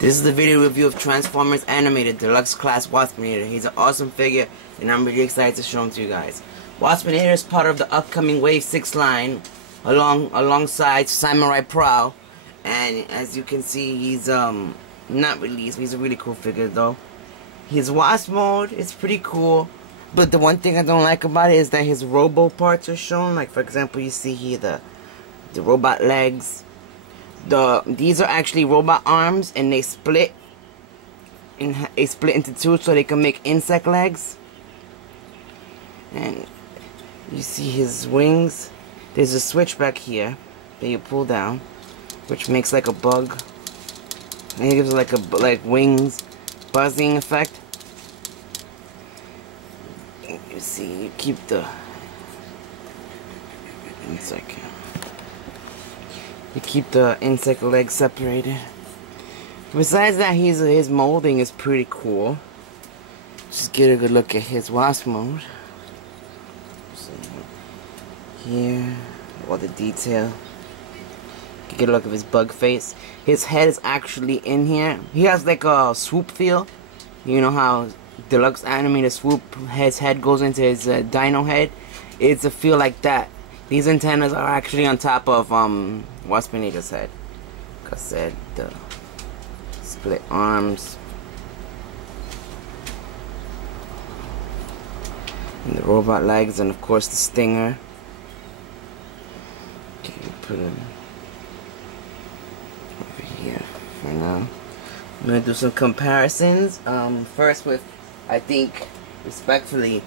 This is the video review of Transformers Animated Deluxe Class Waspinator. He's an awesome figure, and I'm really excited to show him to you guys. Waspinator is part of the upcoming Wave 6 line, alongside Samurai Prowl. And as you can see, he's not released. He's a really cool figure though. His Wasp mode is pretty cool, but the one thing I don't like about it is that his robo parts are shown. Like for example, you see here the robot legs. These are actually robot arms, and they split into two so they can make insect legs. And you see his wings. There's a switch back here that you pull down, which makes like a bug, and it gives like wings buzzing effect. You see, you keep the insect. You keep the insect legs separated. Besides that, his molding is pretty cool. Just get a good look at his wasp mode. So here, all the detail. Get a look at his bug face. His head is actually in here. He has like a swoop feel. You know how Deluxe Animated swoop, his head goes into his dino head. It's a feel like that. These antennas are actually on top of Waspinator's head. Like I said, the split arms and the robot legs, and of course the stinger. Okay, put him over here for now. I'm gonna do some comparisons. First with, I think, respectfully,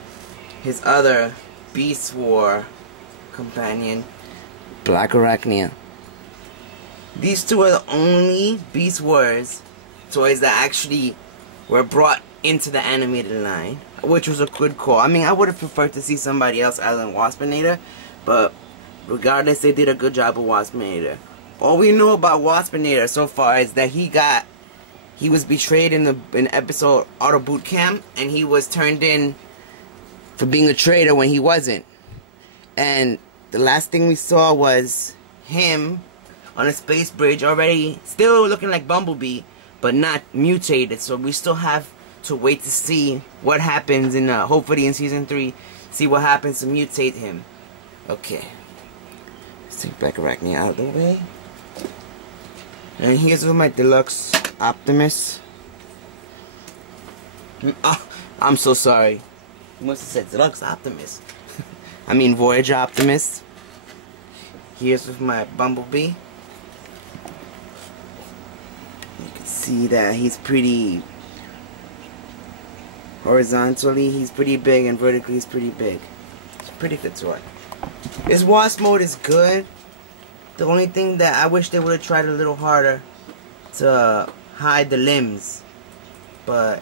his other Beast War companion, Black Arachnia. These two are the only Beast Wars toys that actually were brought into the animated line, which was a good call. I mean, I would have preferred to see somebody else other than Waspinator, but regardless, they did a good job with Waspinator. All we know about Waspinator so far is that he was betrayed in the episode Auto Boot Camp, and he was turned in for being a traitor when he wasn't. And the last thing we saw was him on a space bridge, already still looking like Bumblebee, but not mutated. So we still have to wait to see what happens in hopefully in season 3, see what happens to mutate him. Okay, let's take Black Arachnia out of the way. And here's with my Deluxe Optimus. Oh, I'm so sorry. You must have said Deluxe Optimus. I mean Voyager Optimus. Here's with my Bumblebee. You can see that he's pretty horizontally, he's pretty big, and vertically he's pretty big. It's a pretty good toy. His Wasp mode is good. The only thing that I wish they would have tried a little harder to hide the limbs, but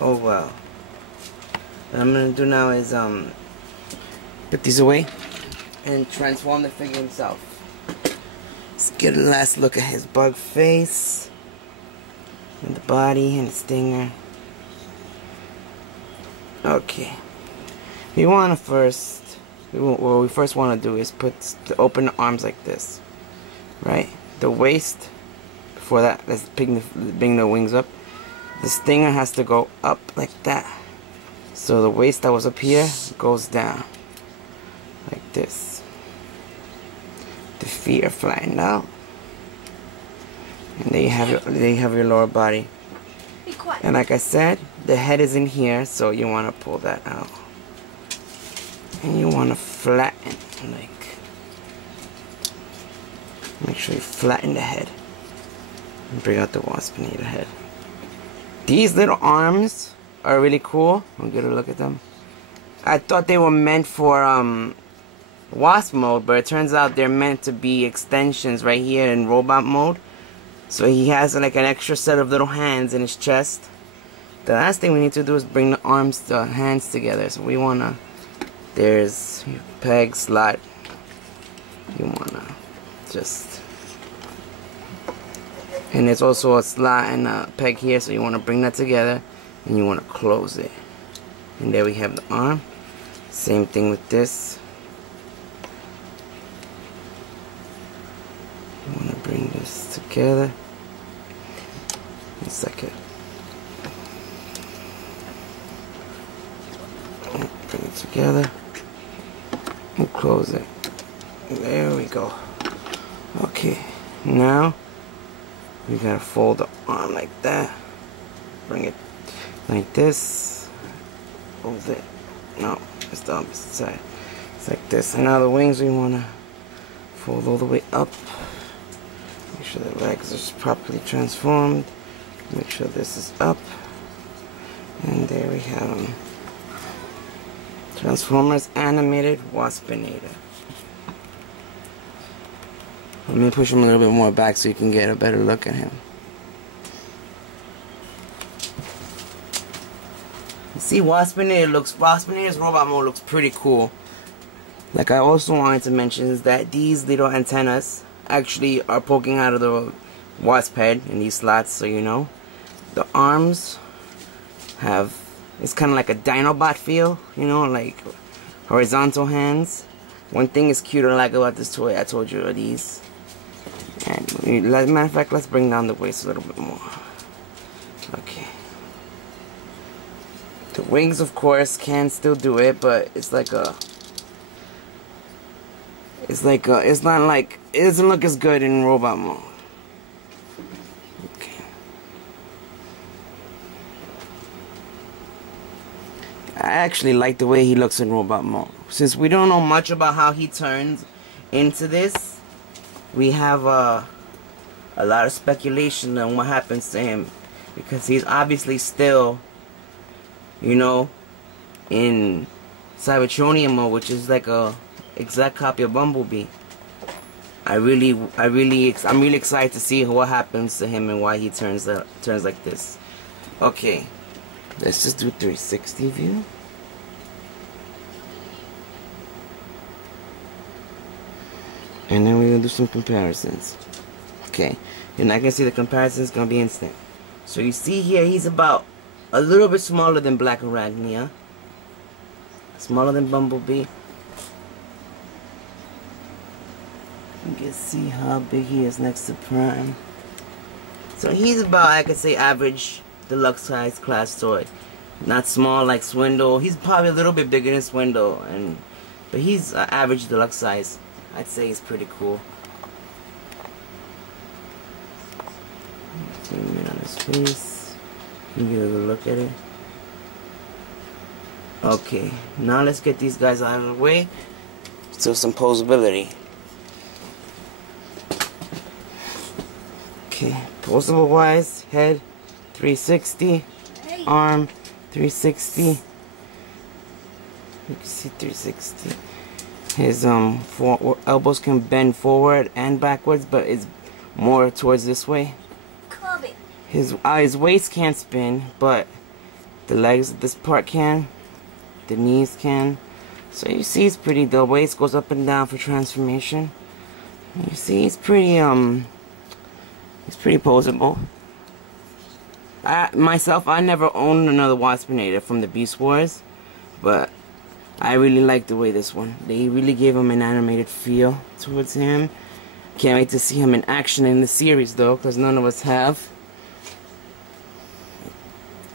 oh well. What I'm gonna do now is put these away and transform the figure himself. Let's get a last look at his bug face and the body and the stinger. Okay, what we first want to do is open the arms like this, right? The waist, before that, let's bring the wings up. The stinger has to go up like that, so the waist that was up here goes down like this. The feet are flattened out, and there you have your lower body. And like I said, the head is in here, so you want to pull that out, and you want to flatten, make sure you flatten the head and bring out the Waspinator head. These little arms are really cool. I'll get a look at them. I thought they were meant for Wasp mode, but it turns out they're meant to be extensions right here in robot mode. So he has like an extra set of little hands in his chest. The last thing we need to do is bring the hands together. So we wanna, there's your peg slot. You wanna just, and there's also a slot and a peg here, so you wanna bring that together and you wanna close it. And there we have the arm. Same thing with this. You want to bring this together. a second. Bring it together and close it. There we go. Okay, now we gotta fold the arm like that. Bring it like this. Fold it. No, it's the opposite side. It's like this. And now the wings we wanna fold all the way up. Make sure the legs are properly transformed. Make sure this is up. And there we have them. Transformers animated Waspinator. Let me push him a little bit more back so you can get a better look at him. You see, Waspinator's robot mode looks pretty cool. Like I also wanted to mention is that these little antennas actually are poking out of the wasp head in these slots, so you know. The arms have, it's kind of like a Dinobot feel, you know, like horizontal hands. One thing is cute I like about this toy, I told you, are these. And as a matter of fact, let's bring down the waist a little bit more. Okay. The wings, of course, can still do it, but it's like a, it's not like, it doesn't look as good in robot mode. Okay. I actually like the way he looks in robot mode. Since we don't know much about how he turns into this, we have a lot of speculation on what happens to him, because he's obviously still, you know, in Cybertronian mode, which is like a exact copy of Bumblebee. I'm really excited to see what happens to him and why he turns like this. Okay, let's just do 360 view. And then we're gonna do some comparisons. Okay, you're not gonna see the comparisons, gonna be instant. So you see here, he's about a little bit smaller than Black Arachnia, smaller than Bumblebee. You can see how big he is next to Prime. So he's about, I could say, average deluxe size class toy. Not small like Swindle. He's probably a little bit bigger than Swindle, but he's average deluxe size. I'd say he's pretty cool. Zoom in on his face. You can get a little look at it. Okay, now let's get these guys out of the way. So some posability. Okay, posable wise, head 360, arm 360. You can see 360. His elbows can bend forward and backwards, but it's more towards this way. His waist can't spin, but the legs, this part can. The knees can. So you see, it's pretty. The waist goes up and down for transformation. You see, it's pretty posable. I never owned another Waspinator from the Beast Wars, but I really like the way this one. They really gave him an animated feel towards him. Can't wait to see him in action in the series though, because none of us have.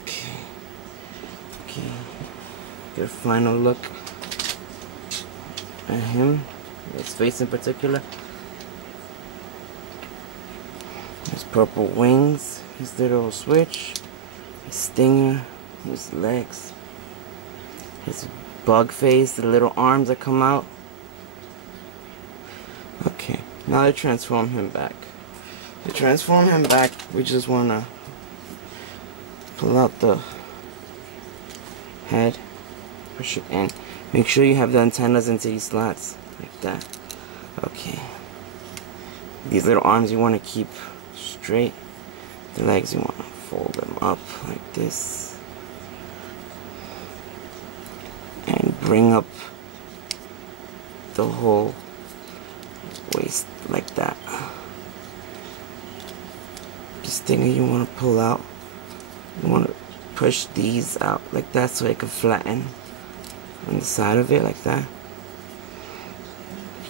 Okay. Get a final look at him. His face in particular. His purple wings. His little switch. His stinger. His legs. His bug face, the little arms that come out. Okay, now to transform him back. To transform him back, we just want to pull out the head, push it in. Make sure you have the antennas into these slots, like that. Okay. These little arms you want to keep straight. The legs you want to fold them up like this. And bring up the whole waist like that. This thing you want to pull out, you want to push these out like that so it can flatten on the side of it like that.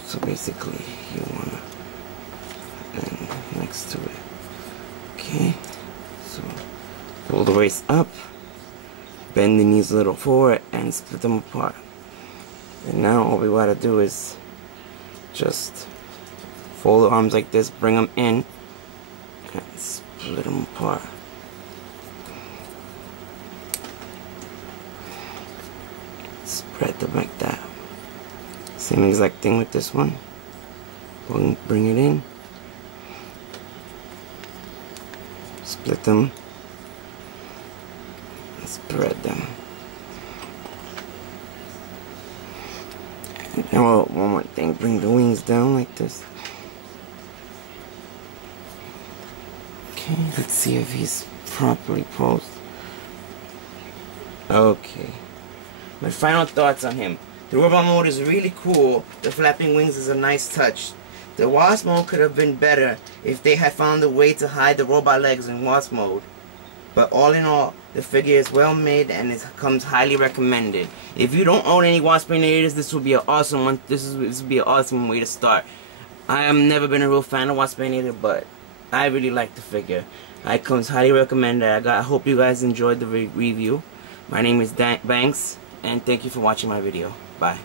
So basically you want to, and next to it. Okay, so pull the waist up, bend the knees a little forward, and split them apart. And now all we gotta do is just fold the arms like this, bring them in, and split them apart. Spread them like that. Same exact thing with this one. Bring it in, split them, and spread them. Now one more thing, bring the wings down like this. Okay, let's see if he's properly posed. Okay. My final thoughts on him. The robot mode is really cool. The flapping wings is a nice touch. The wasp mode could have been better if they had found a way to hide the robot legs in wasp mode. But all in all, the figure is well made and it comes highly recommended. If you don't own any Waspinators, this would be an awesome one. This would be an awesome way to start. I have never been a real fan of Waspinator, but I really like the figure. It comes highly recommended. I hope you guys enjoyed the review. My name is Banks, and thank you for watching my video. Bye.